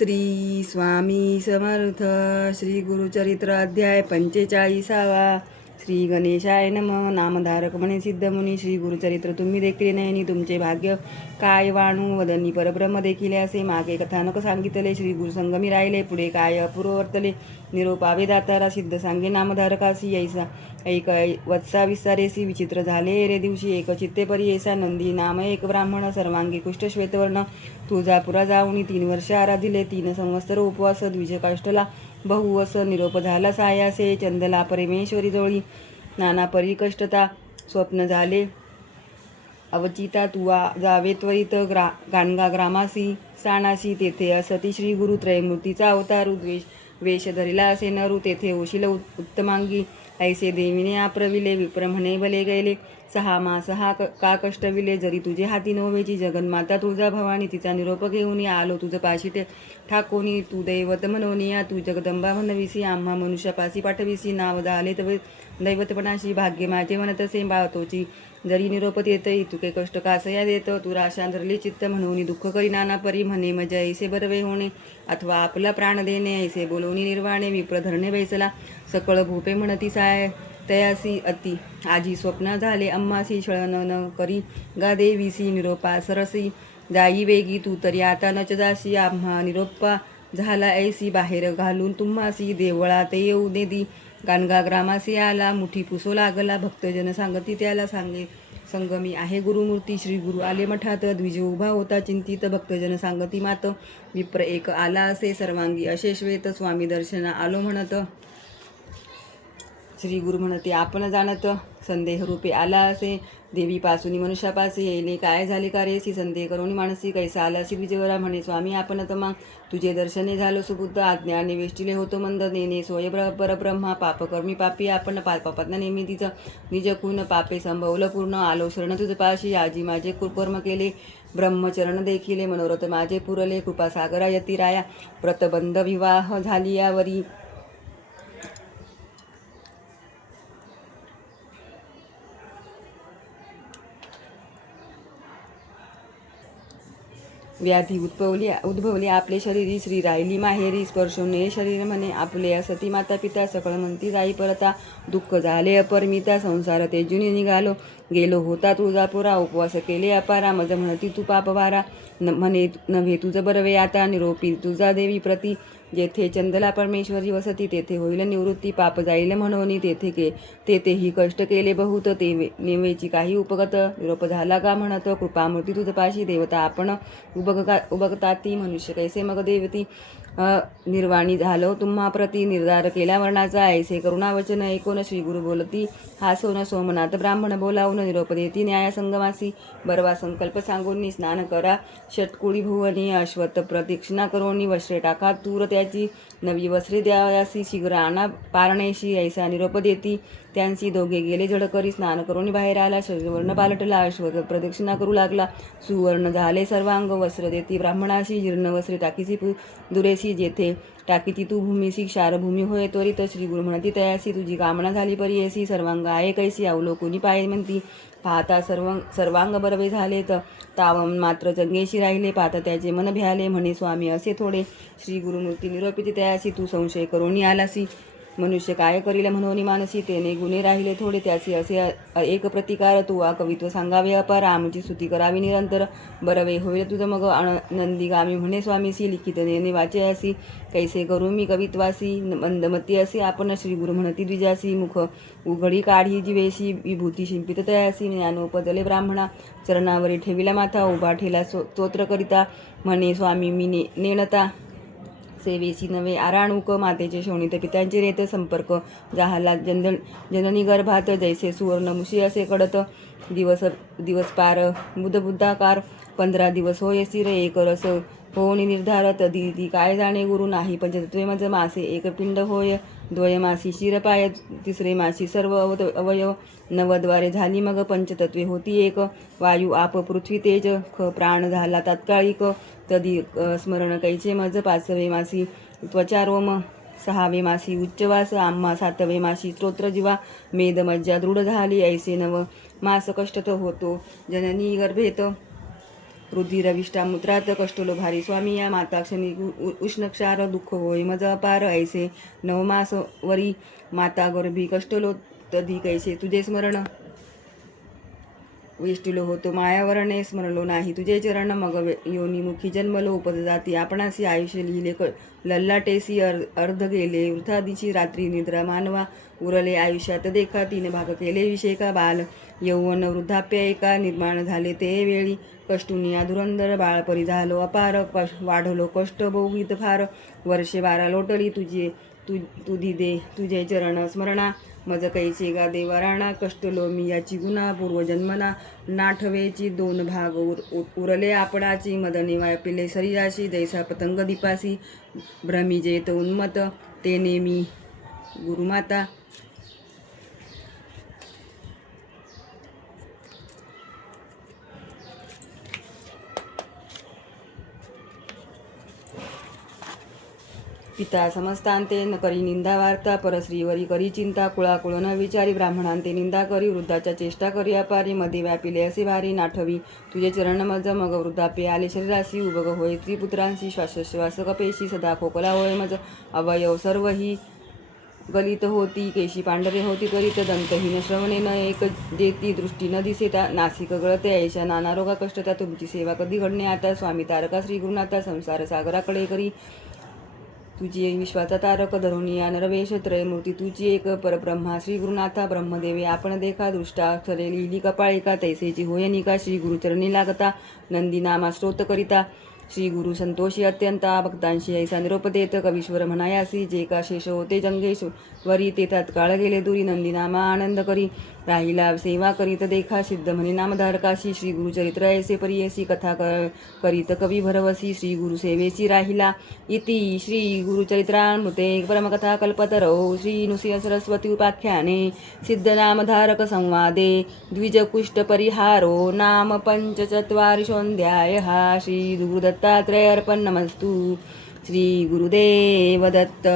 श्री स्वामी समर्थ. श्री गुरुचरित्र अध्याय 45. श्री गणेशाय नमः. नामधारक म्हणे सिद्धमुनी. श्री गुरुचरित्र तुम्ही देखील नयनी तुमचे भाग्य काय वाणू वदनी परब्रह्म देखील असे मागे कथानक सांगितले. श्री गुरुसंगमी राहिले पुढे काय अपूर्व वर्तले. निरोपावे दातारा सिद्ध सांगे नामधारकासी ऐसा एक वत्सा विस्तारेसी विचित्र झाले रे दिवशी एक चित्ते परी ऐसा नंदी नाम एक ब्राह्मण सर्वांगी कुष्ठ श्वेतवर्ण तुळजापुरा जाऊनी 3 वर्ष आराधिले 3 संवत्सर उपवास द्विज काष्टला बहुवस निरोप झाला सायासे चंदला परमेश्वरी जवळी नाना परी कष्टता स्वप्न झाले अवचिता तुवा जावे त्वरित गाणगा ग्रामासी साणासी तेथे असती श्री गुरु त्रयमूर्तीचा अवतारू वेश धरिला असे नरू तेथे ओशिल उत्तमांगी ऐसे देवीने आप्रविले विप्र म्हणे भले गेले 6 मास हा का कष्टविले जरी तुझे हाती नोवेची जगन्माता तुळजा भवानी तिचा निरोप घेऊन आलो तुझ पाशी ठाकोनी तू दैवत म्हणून तू जगदंबा म्हणविसी आम्हा मनुष्यापासी पाठविसी नाव झाले तवे दैवतपणाशी भाग्य माझे म्हणतसे बाळतोची जरी निरोपत येतई तुके कष्ट कासया देत तू राशा धरली चित्त म्हणून दुःख करी नाना परी म्हणे मज ऐसे बरवे होणे अथवा आपला प्राण देणे ऐसे बोलवणी निर्वाणे विप्र धरणे बैसला सकळ भूपे म्हणती साय तयासी अति आजी स्वप्न झाले अम्मासी छळन न करी गा देवीसी निरोपा सरसी जाई वेगी तू तरी आता नच जाशी आम्हा निरोपा झाला ऐसी बाहेर घालून तुम्हासी देवळात येऊ देदी गाणगा ग्रामासी आला मुठी पुसो लागला भक्तजन सांगती त्याला सांगे संगमी आहे गुरुमूर्ती श्री गुरु आले मठात द्विज उभा होता चिंतित भक्तजन सांगती मात विप्र एक आला असे सर्वांगी असे श्वेत स्वामी दर्शना आलो म्हणत श्री गुरु म्हणते आपण जाणत संदेह रूपे आला असे देवीपासून मनुष्यापासे येईल काय झाले का रेसी संदेह करून मानसी कैसा आलासी विजयवरा म्हणे स्वामी आपण तमा तुझे दर्शने झालो सुबुद्ध आज्ञा निवेष्टिले होतो मंद नेने सोय परब्रह्मा पापकर्मी पापी आपण पापातना नेहमी तिचं निज खून पापे संभवलं पूर्ण आलो शरण तुझ पाशी आजी माझे कुकर्म केले ब्रह्मचरण देखिले मनोरथ माझे पुरले कृपासागरा यतिराया व्रतबंध विवाह झाली यावरी व्याधी उद्भवली आपले शरीरी श्री राहिली माहेरी स्पर्शोने शरीर म्हणे आपले असती माता पिता सकळ म्हणती जाई परता दुःख झाले अपरमिता संसार तेजुनी निघालो गेलो होता तुळजापुरा उपवास केले अपारा मज म्हणती तू पापवारा म्हणे नव्हे तुझं बरवे आता निरोपी तुझा देवी प्रती जेथे चंदला परमेश्वरी वसती तेथे होईल निवृत्ती पाप जाईल म्हणून तेथेही कष्ट केले बहुत ते नेवेची काही उपगत निरोप झाला का म्हणत कृपामूर्ती तुझ पाशी देवता आपण उबगता ती मनुष्य कैसे मग देवती निर्वाणी झालो तुम्हा प्रती निर्धार केला वर्णाचा ऐसे करुणावचन ऐकून श्री गुरु बोलती हासोन सोमनाथ ब्राह्मण बोलावून निरोप देती न्याय संगमासी बरवा संकल्प सांगून स्नान करा षटकुळी भुवनी अश्वत्थ प्रदक्षिणा करोनी वस्त्रे टाका तूर त्याची नवी वस्त्रे द्यायासी शीघ्र आणा पारणेशी ऐसा निरोप देती त्यांची दोघे गेले जडकरी स्नान करून बाहेर आला शरीरवर्ण पालटला अश्वत्थ प्रदक्षिणा करू लागला सुवर्ण झाले सर्वांग वस्त्र देती ब्राह्मणाशी जीर्ण वस्त्रे टाकीसी दुरेसी जेथे टाकीती तू भूमीसी क्षारभूमी होय त्वरित श्री गुरु म्हणती तयासी तुझी कामना झाली परी सर्वांग आहे कैसी अवलोकुनी पाय म्हणती पाहता सर्वांग बरवे झाले तावम मात्र जंगेशी राहिले पाहता त्याचे मन भ्याले म्हणे स्वामी असे थोडे श्री गुरुमूर्ती निरोपिती तयासी तू संशय करून आलासी मनुष्य काय करील म्हणून मानसी तेने गुन्हे राहिले थोडे त्याचे असे एक प्रतिकार तू कवित्व सांगावे अपार आमची स्तुती करावी निरंतर बरवे होईल तुझं मग नंदीगामी म्हणे स्वामीसी लिखित नेने वाचे असी कैसे करू मी कवित्वासी मंदमती असे आपण श्री गुरु म्हणती द्विजासी मुख उघडी काढी जीवेशी विभूती शिंपित तयासी ज्ञानोपजले ब्राह्मणा चरणावरी ठेविला माथा उभा ठेला स्तोत्र करिता म्हणे स्वामी मी नेणता सेवेसी नवे आराणूक मातेचे शोणित पित्यांचे रेत संपर्क जाहाला जननी गर्भात जैसे सुवर्ण मुशी असे कडत दिवस पार बुद्धाकार 15 दिवस होय रे एक रस होणी निर्धार तदी काय जाणे गुरु नाही पंचतत्वे मज मासे एक पिंड होय द्वयमासी शिरपाय तिसरे मासी सर्व अवयव नवद्वारे झाली मग पंचतत्वे होती एक वायू आप पृथ्वी तेज प्राण झाला तात्कालिक तदी स्मरण कैचे मज 5वे मासी त्वचारोम 6वे मासी उच्चवास आम्हा 7वे मासी स्तोत्रजीवा मेद मज्जा दृढ झाली ऐसे 9 मास कष्टत होतो जननी गर्भेत रुधिरविष्टामूत्रात कष्टलो भारी स्वामी या माता क्षणी उष्णक्षार दुःख होय मज अपार ऐसे नवमास वरी माता गर्भी कष्टलो तधी कैसे तुझे स्मरण विष्टिलो होतो मायावरणे स्मरलो नाही तुझे चरण मग योनिमुखी जन्मलो उपज जाती आपणासी आयुष्य लिहिले लल्लाटेसी अर्ध गेले वृथादीची रात्री निद्रा मानवा उरले आयुष्यात देखा 3 भाग केले विषेका बाल यौवन वृद्धाप्य एका निर्माण झाले ते वेळी कष्टुनिया धुरंदर बाळपरी झालो अपार वाढलो कष्ट भोगीत फार वर्षे 12 लोटली तुझी दे तुझे चरण स्मरणा मज कैचे गा देवराणा कष्टलो मी याची गुन्हा पूर्वजन्मना नाठवेची 2 भाग उरले आपणाची मदने वापिले शरीराशी जैसा पतंग दीपासी भ्रमिजेत उन्मत ते नेमी गुरुमाता पिता समस्तांते न करी निंदा वार्ता परश्रीवरी करी चिंता कुळाकुळ न विचारी ब्राह्मणांते निंदा करी वृद्धाच्या चेष्टा करी अपारी मध्ये व्यापिले असे भारी नाठवी तुझे चरण मज मग वृद्धापे आले शरीराशी उभग होय त्रिपुत्रांशी श्वासोश्वास कपेशी सदा खोकला होय मज अवयव सर्व ही गलित होती केशी पांढरे होती करीत दंतहीन श्रवणे न एक जेती दृष्टी न दिसे नासिक गळते ऐशा नाना रोगा कष्ट त्या तुमची सेवा कधी घडणे आता स्वामी तारका श्री गुरुनाथा संसार सागराकडे करी तुझी विश्वाचा तारक धरुनिया नरवेश त्रयमूर्ती तुझी एक परब्रह्मा श्री गुरुनाथा ब्रह्मदेवे आपण देखा दृष्टाक्षरे लिहिली कपाळिका तैसेची होयनिका श्री गुरुचरणी लागता नंदीनामा स्रोत करिता श्री गुरु संतोषी अत्यंता भक्तांशी ऐसा निरोप देत कवीश्वर म्हणायासी जे का शेष होते जंगेश्वरी ते तत्काळ गेले दुरी नंदीनामा आनंद करी राहिला सेवा करीत देखा सिद्ध म्हणे नामधारकाशी श्री गुरुचरित्र ऐसे परियसी कथा करीत कवी भरवसी श्री गुरुसेवेची राहिला इति श्री गुरुचरित्रामृते परमकथा कल्पतरो श्री नृसिंह सरस्वती उपाख्याने सिद्धनामधारक संवादे द्विजकुष्ठ परिहारो नाम 45 श्री गुरुदत्तात्रय अर्पण नमस्तु श्री गुरुदेव दत्त।